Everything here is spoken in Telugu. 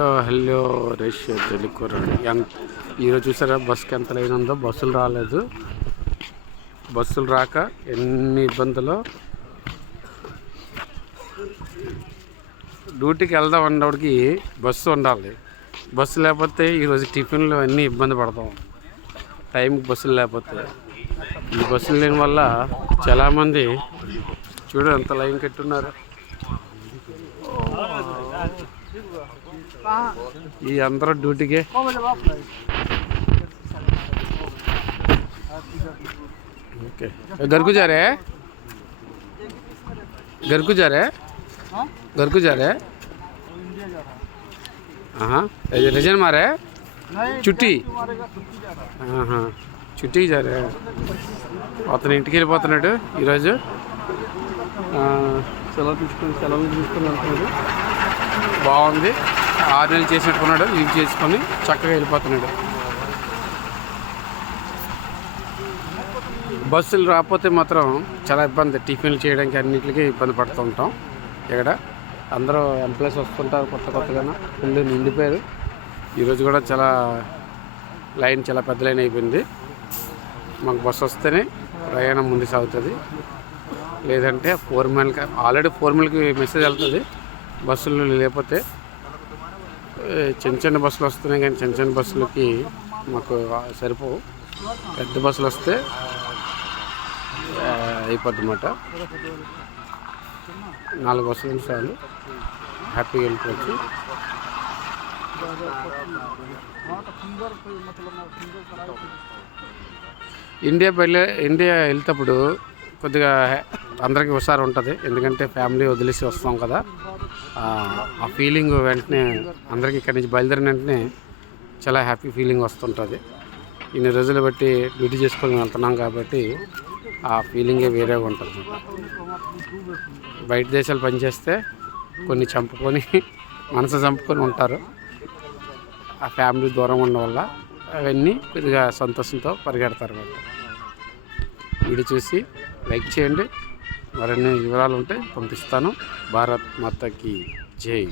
Hello rush తెలుగురండి. ఈరోజు చూసారా బస్కి ఎంత లైన్ ఉందో. బస్సులు రాలేదు. బస్సులు రాక ఎన్ని ఇబ్బందులు. డ్యూటీకి వెళ్దాం అన్నోడికి బస్సు ఉండాలి. బస్సు లేకపోతే ఈరోజు టిఫిన్లు అన్నీ ఇబ్బంది పడతాం టైంకి బస్సులు లేకపోతే. ఈ బస్సులు లేని వల్ల చాలామంది చూడ ఎంత లైన్ కట్టున్నారు. ఈ అందరూ డ్యూటీకే ओके घर को जा रहे हैं घर को जा रहे हैं घर को जा रहे हैं हाँ रिजन मारे छुट्टी हाँ छुट्टी जा रहे हैं అతను ఇంటికి వెళ్ళిపోతున్నాడు ఈరోజు. సెలవు తీసుకుని వెళ్తున్నాడు. బాగుంది. 6 నెలలు చేసినట్టుకున్నాడు. లీవ్ చేసుకొని చక్కగా వెళ్ళిపోతున్నాడు. బస్సులు రాకపోతే మాత్రం చాలా ఇబ్బంది. టిఫిన్లు చేయడానికి అన్నింటికి ఇబ్బంది పడుతూ ఉంటాం. ఇక్కడ అందరూ ఎంప్లాయీస్ వస్తుంటారు కొత్తగా. ఫుల్ నిండిపోయారు. ఈరోజు కూడా చాలా లైన్, చాలా పెద్ద లైన్ అయిపోయింది. మాకు బస్సు వస్తేనే ప్రయాణం ముందు సాగుతుంది. లేదంటే 4 మైల్కి ఆల్రెడీ 4 మైల్కి మెసేజ్ వెళ్తుంది. బస్సులు లేకపోతే చిన్న బస్సులు వస్తున్నాయి, కానీ చిన్న బస్సులకి మాకు సరిపోవు. పెద్ద బస్సులు వస్తే అయిపోద్ది అన్నమాట. 4 బస్సులు చాలు, హ్యాపీగా వెళ్ళిపోవచ్చు. ఇండియా వెళ్తేప్పుడు కొద్దిగా అందరికీ హుషారు ఉంటుంది. ఎందుకంటే ఫ్యామిలీ వదిలేసి వస్తాం కదా. ఆ ఫీలింగ్ వెంటనే అందరికీ ఇక్కడి నుంచి బయలుదేరిన వెంటనే చాలా హ్యాపీ ఫీలింగ్ వస్తుంటుంది. ఇన్ని రోజులు బట్టి డ్యూటీ చేసుకొని వెళ్తున్నాం కాబట్టి ఆ ఫీలింగే వేరేగా ఉంటుంది. బయట దేశాలు పనిచేస్తే కొన్ని చంపుకొని మనసు చంపుకొని ఉంటారు. ఆ ఫ్యామిలీ దూరం ఉండడం వల్ల అవన్నీ కొద్దిగా సంతోషంతో పరిగెడతారు అన్నమాట. వీడియో చూసి లైక్ చేయండి. మరిన్ని వివరాలు ఉంటే పంపిస్తాను. భారత్ మాతకి జై.